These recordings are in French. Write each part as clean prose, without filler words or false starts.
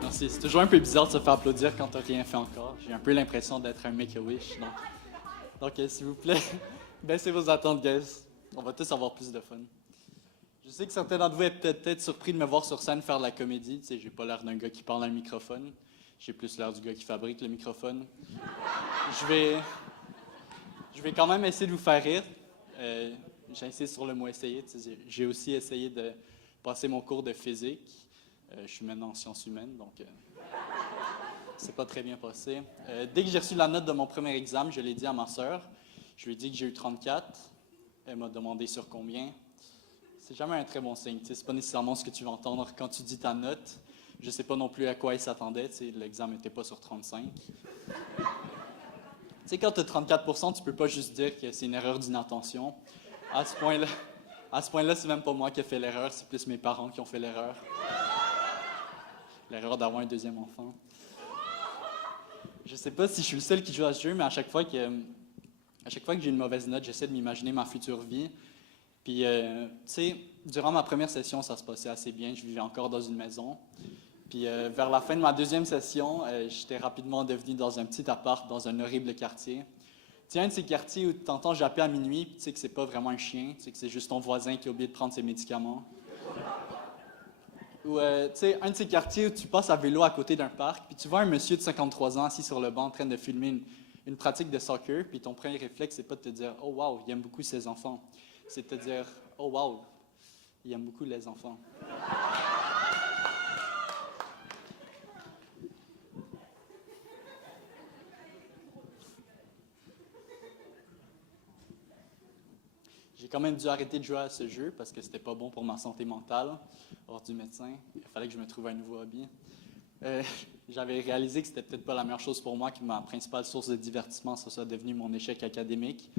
Merci. C'est toujours un peu bizarre de se faire applaudir quand t'as rien fait encore. J'ai un peu l'impression d'être un Make-A-Wish. Donc, s'il vous plaît, baissez vos attentes, guys. On va tous avoir plus de fun. Je sais que certains d'entre vous êtes peut-être surpris de me voir sur scène faire de la comédie. Tu sais, j'ai pas l'air d'un gars qui parle à un microphone. J'ai plus l'air du gars qui fabrique le microphone. Je vais, je vais quand même essayer de vous faire rire. J'insiste sur le mot essayer. Tu sais, j'ai aussi essayé de passer mon cours de physique. Je suis maintenant en sciences humaines, donc c'est pas très bien passé. Dès que j'ai reçu la note de mon premier examen, je l'ai dit à ma sœur. Je lui ai dit que j'ai eu 34. Elle m'a demandé sur combien. C'est jamais un très bon signe. C'est pas nécessairement ce que tu vas entendre quand tu dis ta note. Je sais pas non plus à quoi elle s'attendait. L'examen n'était pas sur 35. Quand tu as 34 %, tu peux pas juste dire que c'est une erreur d'inattention. À ce point-là, c'est même pas moi qui ai fait l'erreur, c'est plus mes parents qui ont fait l'erreur. L'erreur d'avoir un deuxième enfant. Je sais pas si je suis le seul qui joue à ce jeu, mais à chaque fois que j'ai une mauvaise note, j'essaie de m'imaginer ma future vie. Puis, durant ma première session, ça se passait assez bien. Je vivais encore dans une maison. Puis, vers la fin de ma deuxième session, j'étais rapidement devenu dans un petit appart, dans un horrible quartier. Tu un de ces quartiers où tu entends japper à minuit, puis tu sais que c'est pas vraiment un chien, tu sais que c'est juste ton voisin qui a oublié de prendre ses médicaments. Ou, un de ces quartiers où tu passes à vélo à côté d'un parc, puis tu vois un monsieur de 53 ans assis sur le banc en train de filmer une pratique de soccer, puis ton premier réflexe, c'est pas de te dire « Oh wow, il aime beaucoup ses enfants », c'est de te dire « Oh wow, il aime beaucoup les enfants ». J'ai quand même dû arrêter de jouer à ce jeu parce que c'était pas bon pour ma santé mentale. Hors du médecin, il fallait que je me trouve un nouveau hobby. J'avais réalisé que c'était peut-être pas la meilleure chose pour moi, que ma principale source de divertissement, ça soit devenu mon échec académique.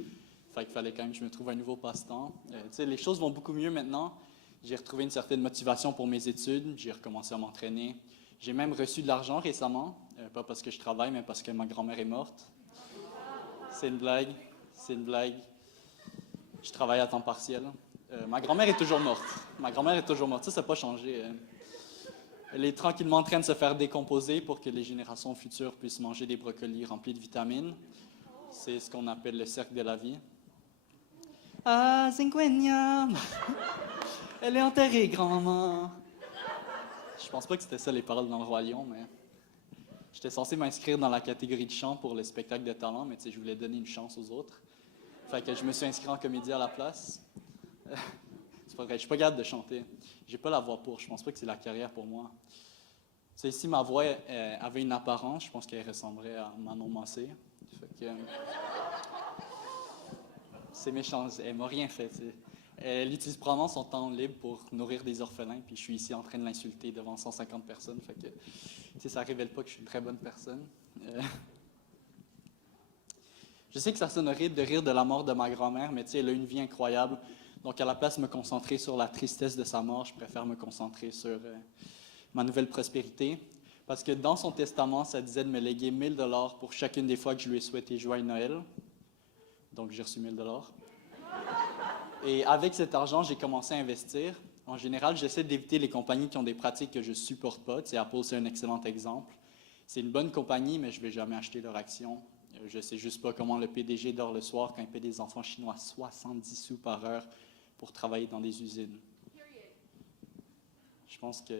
Fait qu'il fallait quand même que je me trouve un nouveau passe-temps. Les choses vont beaucoup mieux maintenant. J'ai retrouvé une certaine motivation pour mes études. J'ai recommencé à m'entraîner. J'ai même reçu de l'argent récemment. Pas parce que je travaille, mais parce que ma grand-mère est morte. C'est une blague. C'est une blague. Je travaille à temps partiel. Ma grand-mère est toujours morte. Ma grand-mère est toujours morte. Ça n'a pas changé. Elle est tranquillement en train de se faire décomposer pour que les générations futures puissent manger des brocolis remplis de vitamines. C'est ce qu'on appelle le cercle de la vie. Ah, Zinguenia! Elle est enterrée, grand-maman! Je pense pas que c'était ça les paroles dans le Roi Lion, mais j'étais censé m'inscrire dans la catégorie de chant pour le spectacle de talent, mais je voulais donner une chance aux autres. Fait que je me suis inscrit en comédie à la place. C'est pas vrai, je suis pas capable de chanter. J'ai pas la voix pour, je pense pas que c'est la carrière pour moi. Si ma voix avait une apparence, je pense qu'elle ressemblerait à Manon Massé. Fait que, c'est méchant, elle m'a rien fait. Elle utilise probablement son temps libre pour nourrir des orphelins, puis je suis ici en train de l'insulter devant 150 personnes. Fait que, ça révèle pas que je suis une très bonne personne. Je sais que ça sonne horrible de rire de la mort de ma grand-mère, mais elle a une vie incroyable. Donc, à la place de me concentrer sur la tristesse de sa mort, je préfère me concentrer sur ma nouvelle prospérité. Parce que dans son testament, ça disait de me léguer 1 000 $ pour chacune des fois que je lui ai souhaité joyeux Noël. Donc, j'ai reçu 1 000 $. Et avec cet argent, j'ai commencé à investir. En général, j'essaie d'éviter les compagnies qui ont des pratiques que je ne supporte pas. Apple, c'est un excellent exemple. C'est une bonne compagnie, mais je ne vais jamais acheter leur action. Je ne sais juste pas comment le PDG dort le soir quand il paie des enfants chinois 70 sous par heure pour travailler dans des usines. Je pense que,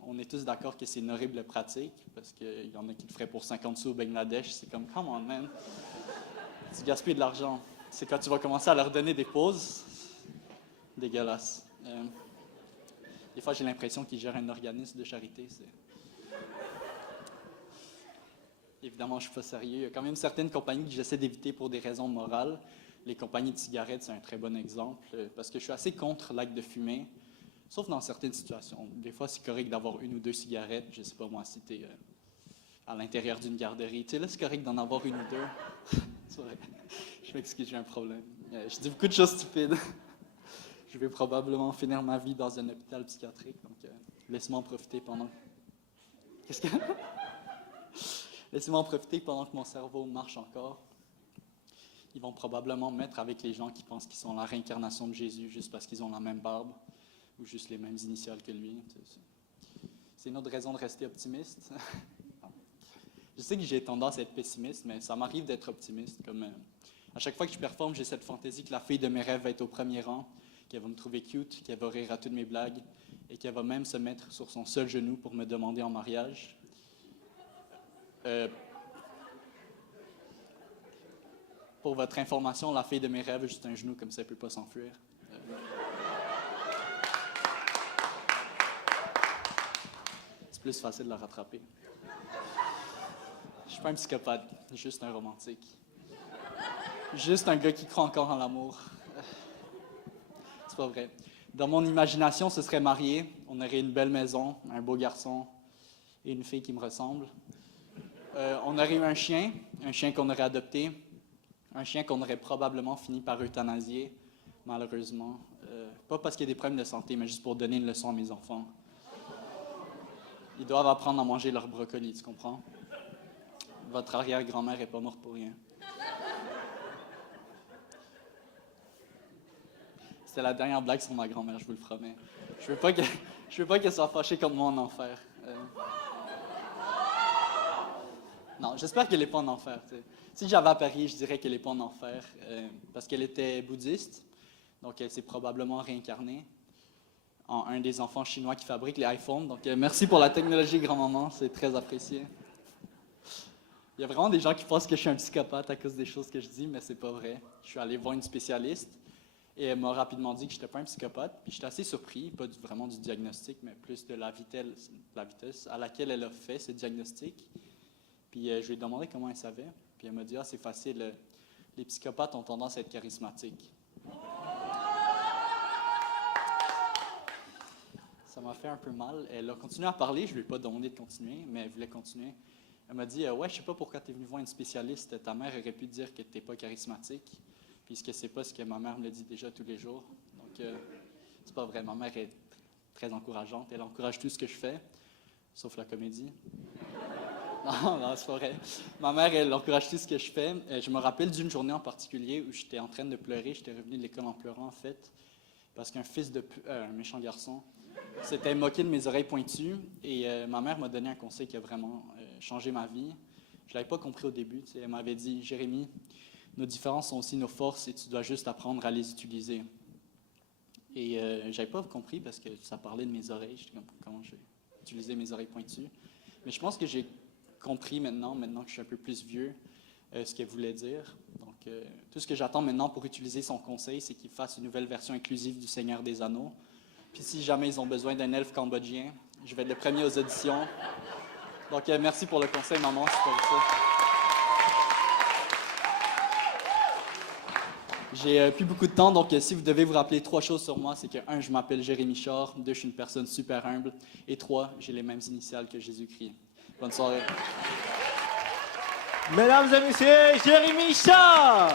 on est tous d'accord que c'est une horrible pratique, parce qu'il y en a qui le feraient pour 50 sous au Bangladesh. C'est comme, come on, man. Tu gaspilles de l'argent. C'est quand tu vas commencer à leur donner des pauses. Dégueulasse. Des fois, j'ai l'impression qu'ils gèrent un organisme de charité. Évidemment, je ne suis pas sérieux. Il y a quand même certaines compagnies que j'essaie d'éviter pour des raisons morales. Les compagnies de cigarettes, c'est un très bon exemple, parce que je suis assez contre l'acte de fumer, sauf dans certaines situations. Des fois, c'est correct d'avoir 1 ou 2 cigarettes. Je ne sais pas moi, si tu es à l'intérieur d'une garderie. Là, c'est correct d'en avoir 1 ou 2. C'est vrai. Je m'excuse, j'ai un problème. Je dis beaucoup de choses stupides. Je vais probablement finir ma vie dans un hôpital psychiatrique, donc laisse-moi en profiter pendant... Qu'est-ce que... Laissez-moi en profiter pendant que mon cerveau marche encore. Ils vont probablement me mettre avec les gens qui pensent qu'ils sont la réincarnation de Jésus juste parce qu'ils ont la même barbe ou juste les mêmes initiales que lui. c'est une autre raison de rester optimiste. Je sais que j'ai tendance à être pessimiste, mais ça m'arrive d'être optimiste. À chaque fois que je performe, j'ai cette fantaisie que la fille de mes rêves va être au premier rang, qu'elle va me trouver cute, qu'elle va rire à toutes mes blagues et qu'elle va même se mettre sur son seul genou pour me demander en mariage. Pour votre information, la fille de mes rêves a juste un genou, comme ça elle ne peut pas s'enfuir. C'est plus facile de la rattraper. Je suis pas un psychopathe, juste un romantique. Juste un gars qui croit encore en l'amour. C'est pas vrai. Dans mon imagination, ce serait marié. On aurait une belle maison, un beau garçon et une fille qui me ressemble. On aurait eu un chien qu'on aurait adopté, un chien qu'on aurait probablement fini par euthanasier, malheureusement. Pas parce qu'il y a des problèmes de santé, mais juste pour donner une leçon à mes enfants. Ils doivent apprendre à manger leur brocoli, tu comprends? Votre arrière-grand-mère n'est pas morte pour rien. C'était la dernière blague sur ma grand-mère, je vous le promets. Je veux pas qu'elle soit fâchée comme moi en enfer. Non, j'espère qu'elle n'est pas en enfer. T'sais. Si j'avais à Paris, je dirais qu'elle n'est pas en enfer, parce qu'elle était bouddhiste, donc elle s'est probablement réincarnée en un des enfants chinois qui fabriquent les iPhones. Donc merci pour la technologie, grand-maman, c'est très apprécié. Il y a vraiment des gens qui pensent que je suis un psychopathe à cause des choses que je dis, mais c'est pas vrai. Je suis allé voir une spécialiste et elle m'a rapidement dit que je n'étais pas un psychopathe. Puis j'étais assez surpris, pas vraiment du diagnostic, mais plus de la vitesse à laquelle elle a fait ce diagnostic. Puis je lui ai demandé comment elle savait. Puis elle m'a dit « Ah, c'est facile, les psychopathes ont tendance à être charismatiques. » Ça m'a fait un peu mal. Elle a continué à parler, je ne lui ai pas demandé de continuer, mais elle voulait continuer. Elle m'a dit « Ouais, je ne sais pas pourquoi tu es venu voir une spécialiste. Ta mère aurait pu te dire que tu n'es pas charismatique. » Puisque c'est pas ce que ma mère me dit déjà tous les jours. Donc, c'est pas vrai. Ma mère est très encourageante. Elle encourage tout ce que je fais, sauf la comédie. Non, c'est pas vrai. Ma mère, elle encourage tout ce que je fais. Je me rappelle d'une journée en particulier où j'étais en train de pleurer. J'étais revenu de l'école en pleurant, en fait, parce qu'un un méchant garçon, s'était moqué de mes oreilles pointues. Et ma mère m'a donné un conseil qui a vraiment changé ma vie. Je l'avais pas compris au début. Elle m'avait dit « Jérémy, nos différences sont aussi nos forces et tu dois juste apprendre à les utiliser. » Et je n'avais pas compris parce que ça parlait de mes oreilles. J'étais comme, comment je vais utiliser mes oreilles pointues? Mais je pense que j'ai compris maintenant que je suis un peu plus vieux, ce qu'elle voulait dire. Donc, tout ce que j'attends maintenant pour utiliser son conseil, c'est qu'il fasse une nouvelle version inclusive du Seigneur des Anneaux. Puis si jamais ils ont besoin d'un elfe cambodgien, je vais être le premier aux auditions. Donc, merci pour le conseil, maman, c'est pas ça. J'ai plus beaucoup de temps, donc si vous devez vous rappeler 3 choses sur moi, c'est que 1, je m'appelle Jérémy Char, 2, je suis une personne super humble, et 3, j'ai les mêmes initiales que Jésus-Christ. Bonne soirée. Mesdames et messieurs, Jérémy Char!